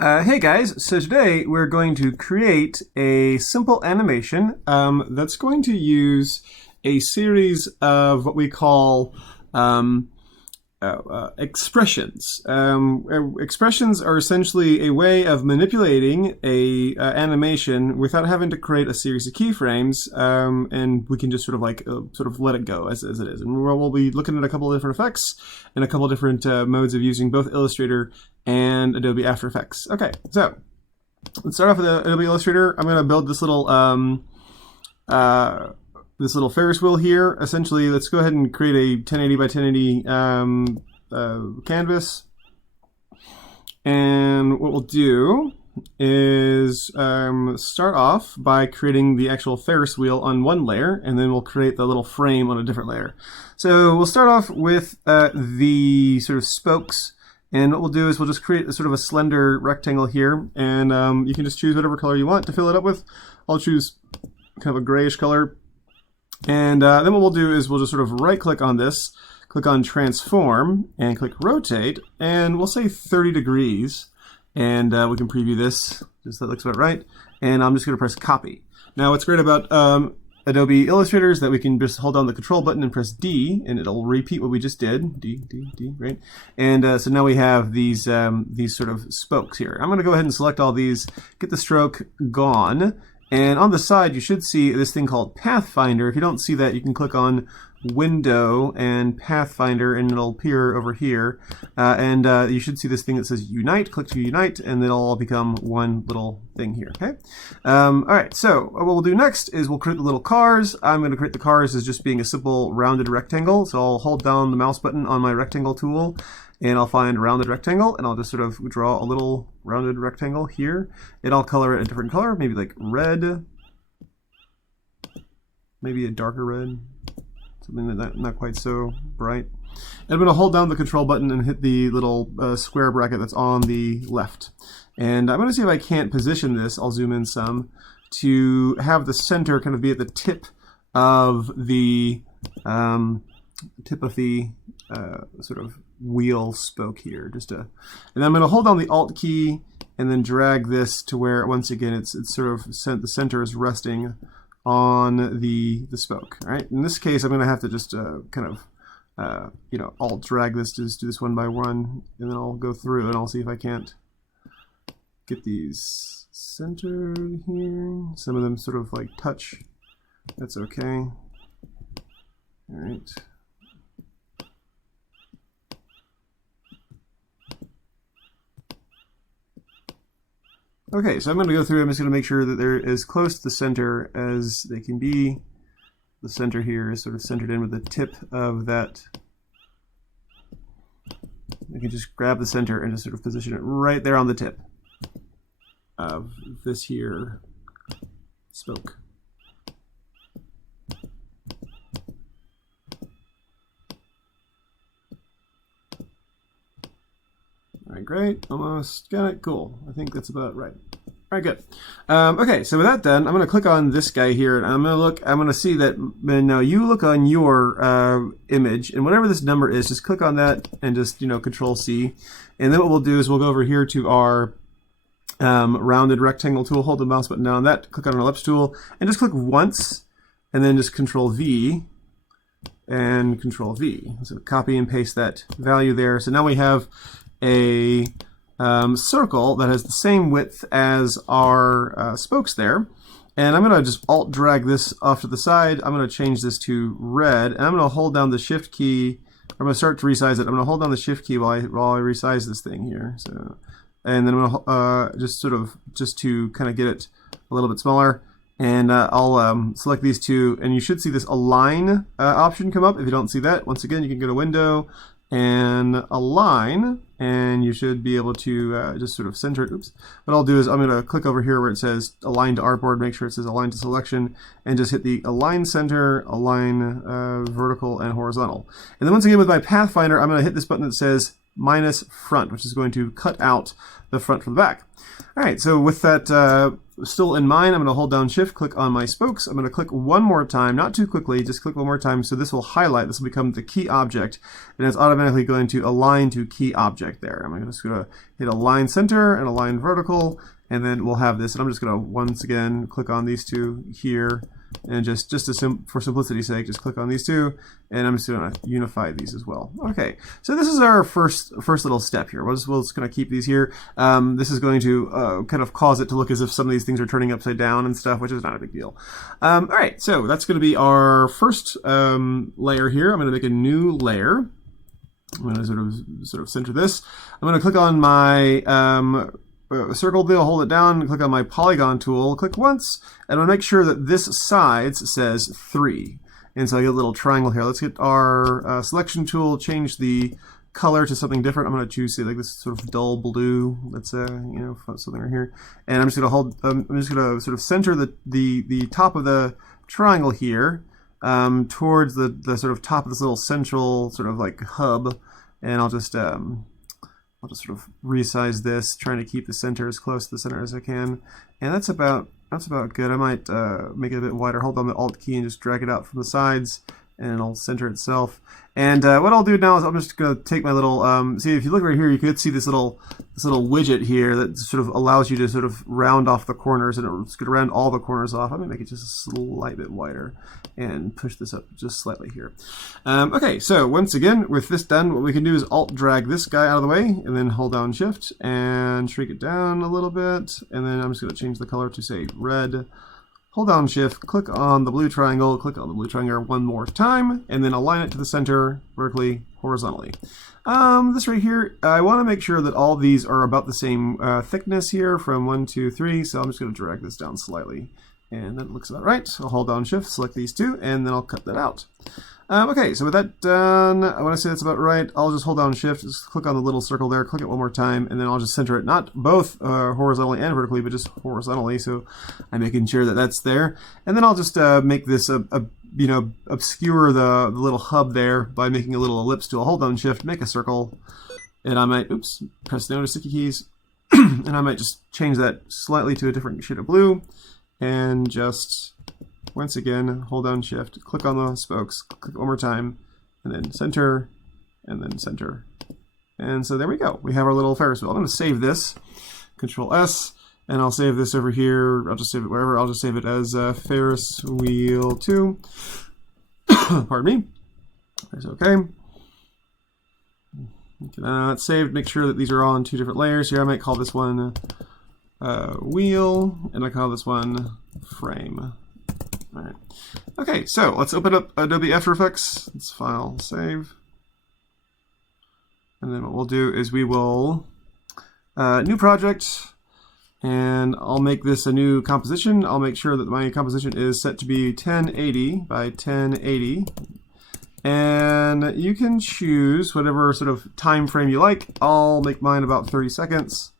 Hey guys, so today we're going to create a simple animation that's going to use a series of what we call um, expressions. Expressions are essentially a way of manipulating a animation without having to create a series of keyframes, and we can just sort of let it go as it is. And we'll be looking at a couple of different effects and a couple of different modes of using both Illustrator and Adobe After Effects. Okay, so let's start off with Adobe Illustrator. I'm going to build this little Ferris wheel here. Essentially, let's go ahead and create a 1080 by 1080 canvas. And what we'll do is start off by creating the actual Ferris wheel on one layer, and then we'll create the little frame on a different layer. So we'll start off with the sort of spokes. And what we'll do is we'll just create a sort of a slender rectangle here, and you can just choose whatever color you want to fill it up with. I'll choose kind of a grayish color. And then what we'll do is we'll just sort of right-click on this, click on Transform, and click Rotate, and we'll say 30 degrees. And we can preview this, just that looks about right. And I'm just going to press Copy. Now what's great about Adobe Illustrator is that we can just hold down the Control button and press D, and it'll repeat what we just did. D, right? And so now we have these sort of spokes here. I'm going to go ahead and select all these, get the stroke gone, and on the side you should see this thing called Pathfinder. If you don't see that, you can click on Window and Pathfinder, and it'll appear over here. And you should see this thing that says Unite. Click to Unite, and it'll all become one little thing here. Okay. All right. So what we'll do next is we'll create the little cars. I'm going to create the cars as just being a simple rounded rectangle. So I'll hold down the mouse button on my rectangle tool, and I'll find rounded rectangle, and I'll just sort of draw a little rounded rectangle here, and I'll color it a different color, maybe like red, maybe a darker red. Something that's not quite so bright. And I'm going to hold down the Control button and hit the little square bracket that's on the left. And I'm going to see if I can't position this. I'll zoom in some to have the center kind of be at the tip of the sort of wheel spoke here. And then I'm going to hold down the Alt key and then drag this to where once again it's sort of the center is resting on the spoke. All right. In this case, I'm going to have to just Alt drag this to just do this one by one, and then I'll go through and I'll see if I can't get these centered here. Some of them sort of like touch. That's okay. All right. Okay, so I'm going to go through. I'm just going to make sure that they're as close to the center as they can be. The center here is sort of centered in with the tip of that. I can just grab the center and just sort of position it right there on the tip of this here spoke. All right, great. Almost got it. Cool. I think that's about right. All right, good. Okay, so with that done, I'm going to click on this guy here, and I'm going to see that now you look on your image, and whatever this number is, just click on that and just, Control C. And then what we'll do is we'll go over here to our rounded rectangle tool, hold the mouse button down on that, click on our ellipse tool, and just click once, and then just Control V and Control V. So copy and paste that value there. So now we have a circle that has the same width as our spokes there. And I'm going to just Alt drag this off to the side. I'm going to change this to red, and I'm going to hold down the Shift key. I'm going to start to resize it. I'm going to hold down the Shift key while I resize this thing here. So, and then I'm going to just to kind of get it a little bit smaller. And I'll select these two, and you should see this Align option come up. If you don't see that, once again, you can go to Window and Align, and you should be able to just sort of center it. Oops. What I'll do is I'm going to click over here where it says Align to Artboard, make sure it says Align to Selection, and just hit the Align Center, Align Vertical, and Horizontal. And then once again with my Pathfinder, I'm going to hit this button that says minus front, which is going to cut out the front from the back. All right, so with that still in mine, I'm going to hold down Shift, click on my spokes. I'm going to click one more time, not too quickly, just click one more time. So this will highlight, this will become the key object, and it's automatically going to align to key object there. I'm just going to hit align center and align vertical, and then we'll have this. And I'm just going to once again click on these two here, and just for simplicity's sake, just click on these two, and I'm just going to unify these as well. Okay, so this is our first little step here. We're just going to keep these here. This is going to kind of cause it to look as if some of these things are turning upside down and stuff, which is not a big deal. All right, so that's going to be our first layer here. I'm going to make a new layer. I'm going to sort of center this. I'm going to click on my circle wheel, hold it down, click on my polygon tool, click once, and I'll make sure that this side says 3. And so I get a little triangle here. Let's get our selection tool, change the color to something different. I'm going to choose, say, like this sort of dull blue. That's something right here. And I'm just going to hold. I'm just going to sort of center the top of the triangle here towards the sort of top of this little central sort of like hub, and I'll just sort of resize this, trying to keep the center as close to the center as I can. And that's about good. I might make it a bit wider. Hold on the Alt key and just drag it out from the sides, and it'll center itself. And what I'll do now is I'm just going to take my little, see, if you look right here, you could see this little widget here that sort of allows you to sort of round off the corners, and it's going to round all the corners off. I'm going to make it just a slight bit wider and push this up just slightly here. Okay, so once again, with this done, what we can do is Alt drag this guy out of the way, and then hold down Shift and shrink it down a little bit, and then I'm just going to change the color to, say, red. Hold down Shift, click on the blue triangle, click on the blue triangle one more time, and then align it to the center, vertically, horizontally. This right here, I want to make sure that all these are about the same thickness here from 1, 2, 3, so I'm just going to drag this down slightly. And that looks about right. I'll hold down Shift, select these two, and then I'll cut that out. Okay, so with that done, I want to say that's about right. I'll just hold down Shift, just click on the little circle there, click it one more time, and then I'll just center it, not both horizontally and vertically, but just horizontally, so I'm making sure that that's there. And then I'll just make this, obscure the little hub there by making a little ellipse tool. Hold down Shift, make a circle, and I might, press down to sticky keys, and I might just change that slightly to a different shade of blue, and just once again, hold down Shift, click on the spokes, click one more time, and then center, and then center. And so there we go. We have our little Ferris wheel. I'm going to save this, Control S, and I'll save this over here. I'll just save it wherever. I'll just save it as Ferris wheel 2. Pardon me. There's OK. That's saved. Make sure that these are all in 2 different layers here. I might call this one wheel, and I call this one frame. All right. Okay, so let's open up Adobe After Effects. Let's file, save. And then what we'll do is we will new project, and I'll make this a new composition. I'll make sure that my composition is set to be 1080 by 1080. And you can choose whatever sort of time frame you like. I'll make mine about 30 seconds.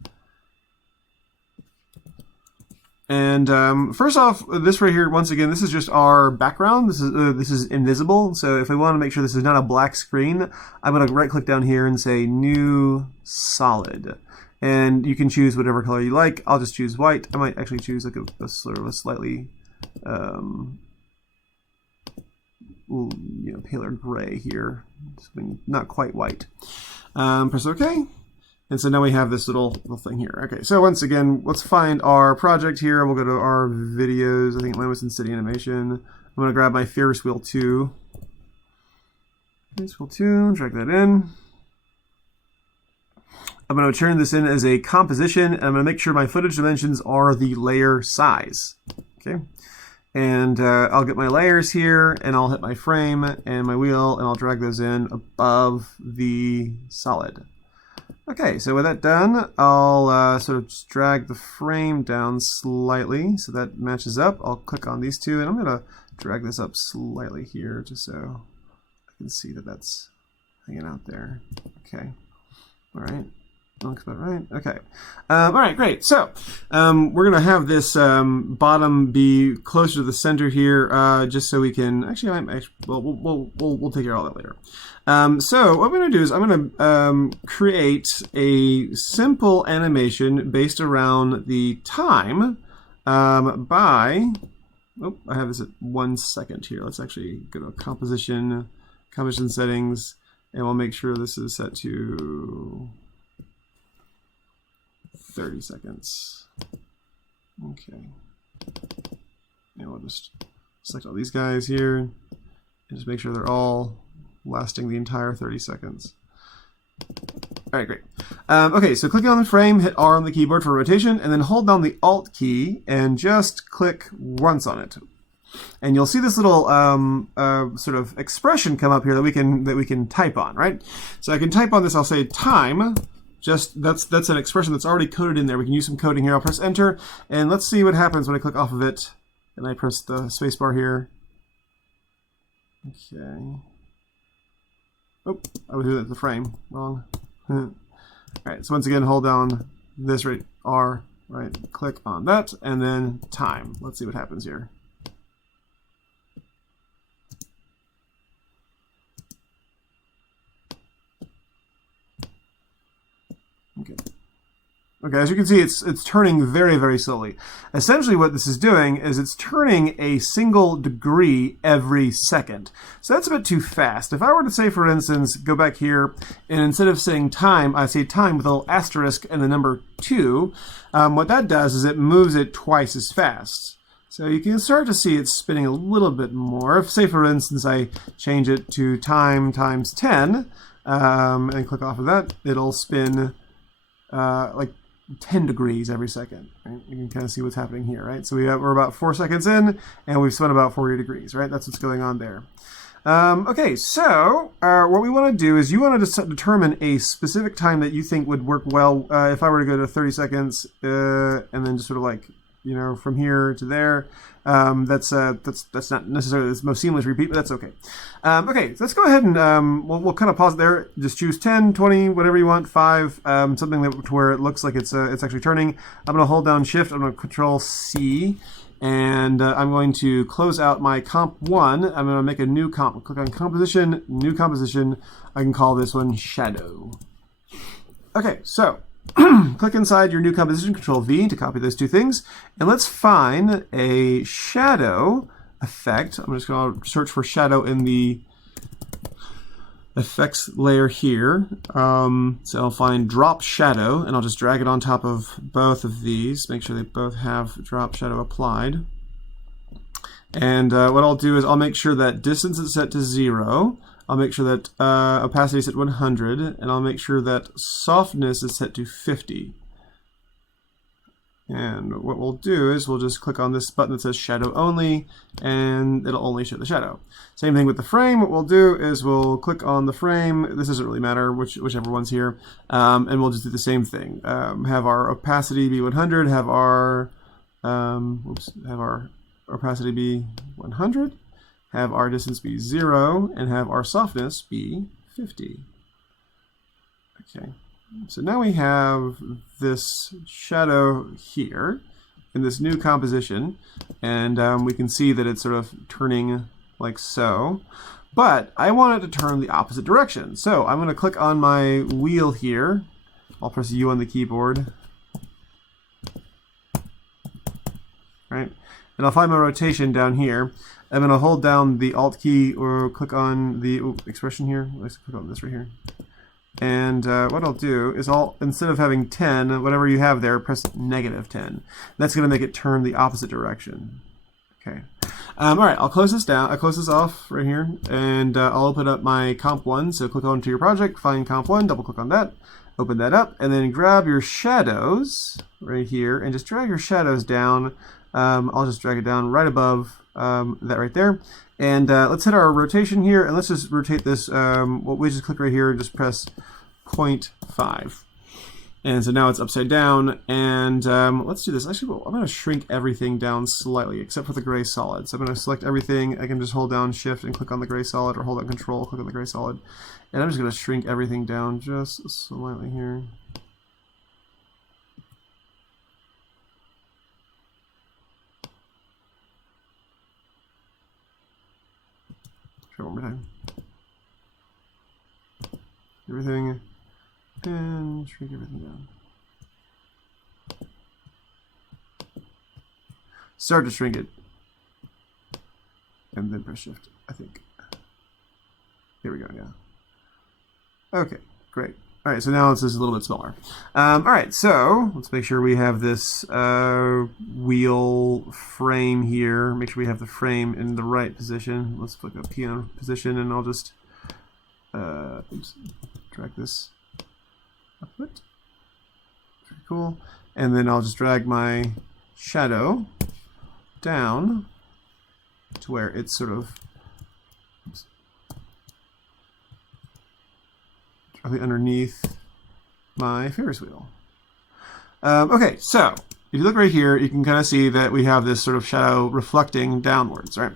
And first off, this right here, once again, this is just our background. This is invisible. So if I want to make sure this is not a black screen, I'm going to right-click down here and say New Solid. And you can choose whatever color you like. I'll just choose white. I might actually choose like a sort of a slightly paler gray here, something not quite white. Press OK. And so now we have this little thing here. Okay, so once again, let's find our project here. We'll go to our videos. I think mine was in City Animation. I'm going to grab my Ferris wheel 2. Ferris wheel 2, drag that in. I'm going to turn this in as a composition, and I'm going to make sure my footage dimensions are the layer size. Okay, and I'll get my layers here, and I'll hit my frame and my wheel, and I'll drag those in above the solid. Okay, so with that done, I'll sort of just drag the frame down slightly so that matches up. I'll click on these two, and I'm going to drag this up slightly here just so I can see that that's hanging out there. Okay, all right. Looks about right. Okay. All right, great. So we're going to have this bottom be closer to the center here, just so we can actually. We'll take care of all that later. So what I'm going to do is I'm going to create a simple animation based around the time by, oh, I have this at 1 second here. Let's actually go to composition settings, and we'll make sure this is set to 30 seconds. Okay. And we'll just select all these guys here and just make sure they're all lasting the entire 30 seconds. All right, great. Okay, so clicking on the frame, hit R on the keyboard for rotation, and then hold down the Alt key and just click once on it. And you'll see this little sort of expression come up here that we can type on, right? So I can type on this. I'll say time. Just that's an expression that's already coded in there. We can use some coding here. I'll press Enter, and let's see what happens when I click off of it. And I press the spacebar here. Okay. Oh, I was doing the frame wrong. All right. So once again, hold down this right R, right? Click on that, and then time. Let's see what happens here. Okay. Okay, as you can see, it's turning very, very slowly. Essentially what this is doing is it's turning a single degree every second. So that's a bit too fast. If I were to say, for instance, go back here, and instead of saying time, I say time with a little asterisk and the number 2, what that does is it moves it twice as fast. So you can start to see it's spinning a little bit more. If, say, for instance, I change it to time times 10, and click off of that, it'll spin like 10 degrees every second. Right? You can kind of see what's happening here, right? So we're about 4 seconds in, and we've spun about 40 degrees, right? That's what's going on there. Okay, so what we want to do is you want to determine a specific time that you think would work well. If I were to go to 30 seconds, and then just sort of like, you know, from here to there. That's not necessarily the most seamless repeat, but that's okay. Okay, so let's go ahead and we'll kind of pause it there. Just choose 10, 20, whatever you want, 5, something that to where it looks like it's actually turning. I'm going to hold down Shift. I'm going to Control C, and I'm going to close out my comp 1. I'm going to make a new comp. Click on Composition, New Composition. I can call this one Shadow. Okay, so click inside your new composition, Control V to copy those two things, and let's find a shadow effect. I'm just going to search for shadow in the effects layer here. So I'll find drop shadow, and I'll just drag it on top of both of these. Make sure they both have drop shadow applied. And what I'll do is I'll make sure that distance is set to 0. I'll make sure that opacity is set to 100, and I'll make sure that softness is set to 50. And what we'll do is we'll just click on this button that says shadow only, and it'll only show the shadow. Same thing with the frame. What we'll do is we'll click on the frame. This doesn't really matter, whichever one's here, and we'll just do the same thing. Have our opacity be 100. Have our opacity be 100. Have our distance be 0, and have our softness be 50. Okay, so now we have this shadow here in this new composition, and we can see that it's sort of turning like so. But I want it to turn the opposite direction. So I'm going to click on my wheel here. I'll press U on the keyboard. Right, and I'll find my rotation down here. I'm going to hold down the Alt key or click on the expression here. Let's click on this right here. And what I'll do is instead of having 10, whatever you have there, press -10. That's going to make it turn the opposite direction. Okay. All right, I'll close this down. I'll close this off right here, and I'll open up my Comp 1. So click onto your project, find Comp 1, double click on that, open that up, and then grab your shadows right here, and just drag your shadows down. I'll just drag it down right above that right there. And let's hit our rotation here, and let's just rotate this. We just click right here and just press 0.5. And so now it's upside down. And let's do this. Actually, I'm going to shrink everything down slightly, except for the gray solid. So I'm going to select everything. I can just hold down Shift and click on the gray solid, or hold down Control, click on the gray solid. And I'm just going to shrink everything down just slightly here. Try one more time. Everything, and shrink everything down. start to shrink it. And then press shift, I think. Here we go, yeah. Okay, great. All right, so now this is a little bit smaller. All right, so let's make sure we have this wheel frame here. Make sure we have the frame in the right position. Let's put a piano position, and I'll just drag this upward. Very cool. And then I'll just drag my shadow down to where it's sort of underneath my Ferris wheel. Okay, so if you look right here, you can kind of see that we have this sort of shadow reflecting downwards, right?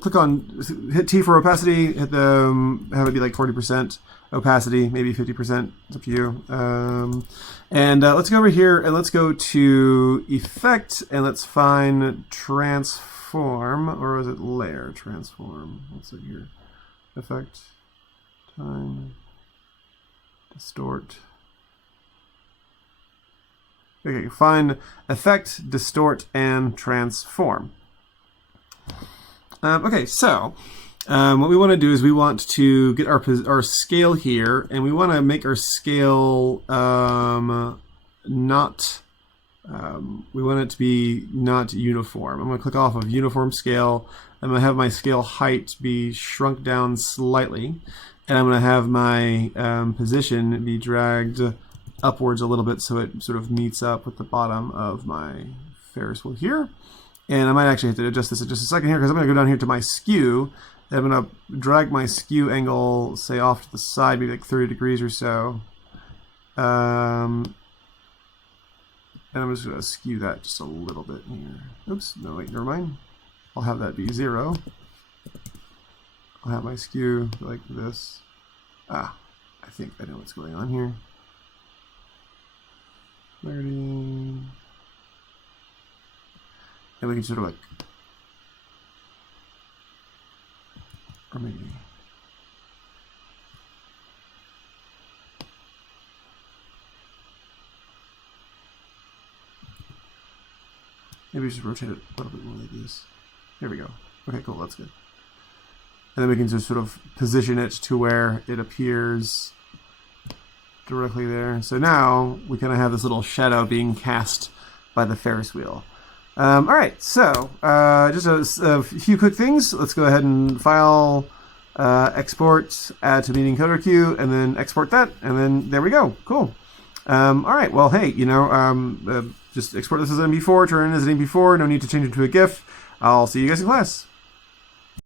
Click on, hit T for opacity, hit the, have it be like 40% opacity, maybe 50%, it's up to you. And let's go over here and let's go to Effect and let's find Transform, or was it Layer? Transform, what's it here? Effect, Time, Distort. Okay, find Effect, Distort, and Transform. Okay, so what we want to do is we want to get our scale here, and we want to make our scale we want it to be not uniform. I'm going to click off of Uniform Scale. I'm going to have my scale height be shrunk down slightly. And I'm going to have my position be dragged upwards a little bit so it sort of meets up with the bottom of my Ferris wheel here. And I might actually have to adjust this in just a second here because I'm going to go down here to my skew. And I'm going to drag my skew angle, say, off to the side, maybe like 30 degrees or so. And I'm just going to skew that just a little bit here. Oops, no, wait, never mind. I'll have that be 0. I'll have my skew like this. I think I know what's going on here. 30. And we can sort of like, or maybe just rotate it a little bit more like this. There we go. Okay, cool, that's good. And then we can just sort of position it to where it appears directly there. So now we kind of have this little shadow being cast by the Ferris wheel. All right, so just a few quick things. Let's go ahead and file, export, add to meeting encoder queue, and then export that, and then there we go. Cool. All right, well, hey, you know, just export this as an MP4, turn it as an MP4. No need to change it to a GIF. I'll see you guys in class.